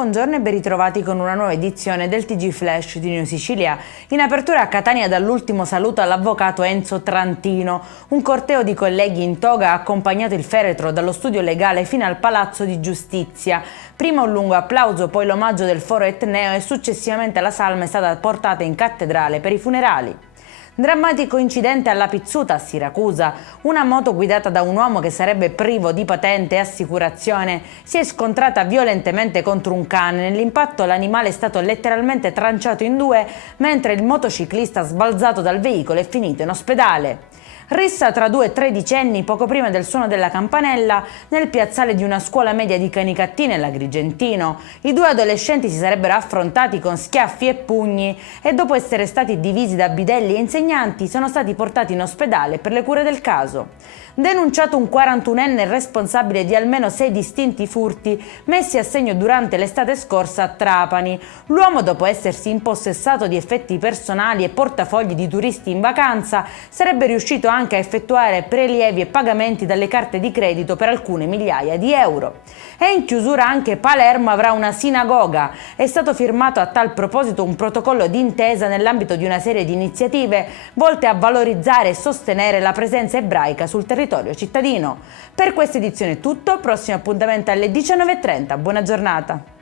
buongiorno e ben ritrovati con una nuova edizione del TG Flash di New Sicilia. In apertura a Catania dall'ultimo saluto all'avvocato Enzo Trantino. Un corteo di colleghi in toga ha accompagnato il feretro dallo studio legale fino al Palazzo di Giustizia. Prima un lungo applauso, poi l'omaggio del Foro Etneo e successivamente la salma è stata portata in cattedrale per i funerali. Drammatico incidente alla Pizzuta a Siracusa. Una moto guidata da un uomo che sarebbe privo di patente e assicurazione si è scontrata violentemente contro un cane. Nell'impatto l'animale è stato letteralmente tranciato in due, mentre il motociclista sbalzato dal veicolo è finito in ospedale. Rissa tra due tredicenni poco prima del suono della campanella nel piazzale di una scuola media di Canicattì nell'Agrigentino. I due adolescenti si sarebbero affrontati con schiaffi e pugni e dopo essere stati divisi da bidelli e insegnanti sono stati portati in ospedale per le cure del caso. Denunciato un 41enne responsabile di almeno 6 distinti furti messi a segno durante l'estate scorsa a Trapani. L'uomo, dopo essersi impossessato di effetti personali e portafogli di turisti in vacanza, sarebbe riuscito anche a effettuare prelievi e pagamenti dalle carte di credito per alcune migliaia di euro. E in chiusura anche Palermo avrà una sinagoga. È stato firmato a tal proposito un protocollo d'intesa nell'ambito di una serie di iniziative volte a valorizzare e sostenere la presenza ebraica sul territorio cittadino. Per questa edizione è tutto, prossimo appuntamento alle 19:30. Buona giornata.